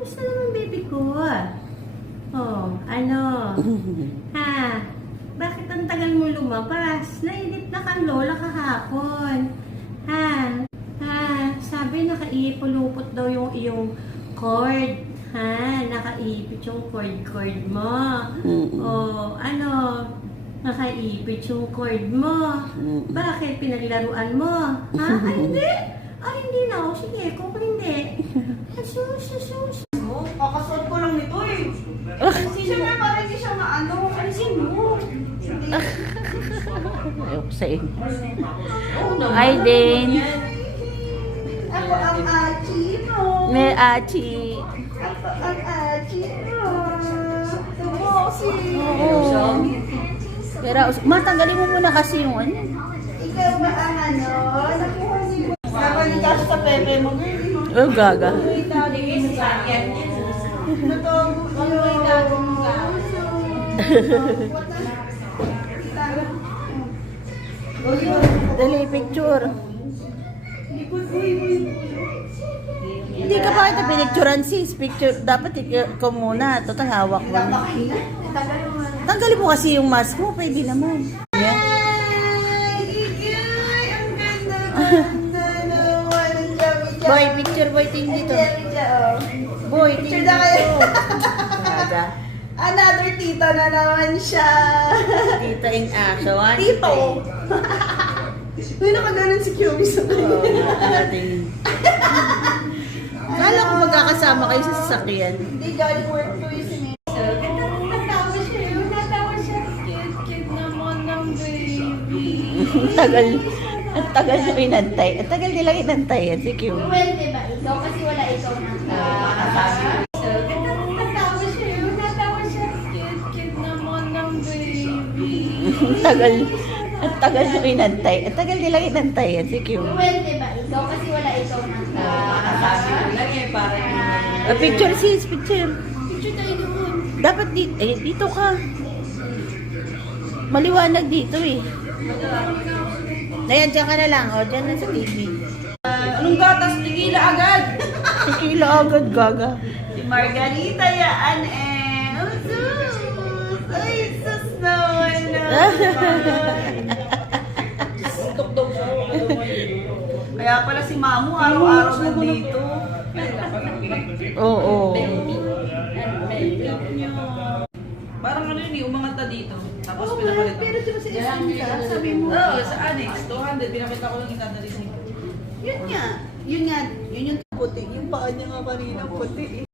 Kumusta naman, baby ko? Oh, ano? Ha? Bakit ang tagal mo lumabas? Nainip na kang lola kahapon. Ha? Ha? Sabi nakaipulupot daw yung iyong cord. Ha? Nakaipit yung cord mo. Oh, ano? Nakaipit yung cord mo. Bakit? Pinaglaruan mo? Ha? Ay, hindi. Ay, hindi na ako. Sige, kung hindi. Asus. Kakasuot ko lang nito eh. Siyempre parang hindi siya maano. Alisin mo. Ayoko sa inyo. Hi, din. Ako ang achi mo. May achi. Ako ang achi mo. Tumoksi. Oo. Pero, matanggalin mo muna kasi yung ano. Ikaw ba ang ano? Nakuha niyo. Napanigas sa pepe mo. Oh, gaga. Dali, picture. Hindi ka pa kita pinicturean sis. Picture, dapat ikaw muna. Total hawak mo. Tanggalin mo kasi yung mask mo. Pwede naman. Yan. Boy, picture boy, tingin dito. Boy, Picture tingin na kayo. Gaga. Another tita na naman siya. Tita in action. Tito. May nakaganon si Kyumi sa kanya. Kala ko magkakasama kayo sa sasakyan. Hindi, galing work ko yung sinisa. Natawa siya yun. Natawa siya. Cute naman ng baby. Ang tagal nyo inantay. Ang tagal nilang inantay yan, si Q. Pwede ba? Ikaw kasi wala ikaw na. Natawa siya yun. Natawa siya. Cute naman ng baby. Ang tagal nyo inantay. Ang tagal nilang inantay yan, si Q. Pwede ba? Ikaw kasi wala ikaw na. Picture sis, picture. Picture tayo doon. Dapat dito ka. Maliwanag dito eh. Ayan, dyan ka na lang. O, dyan na sa TV. Anong gatas? Tigila agad. Tikila agad, gaga. Si Margarita yaan eh. Oh, sus. Ay, sus naman Kaya pala si Mamu araw-araw nandito. Oo. Parang ano yun, umangat na dito. Tapos pinapalit ako. Pero di ba sa SM ka? Sabi mo. Oo, sa annex, 200. Pinakita ko lang itadalis niya. Yun nga. Yun yung puti. Yung paa niya nga kanina puti.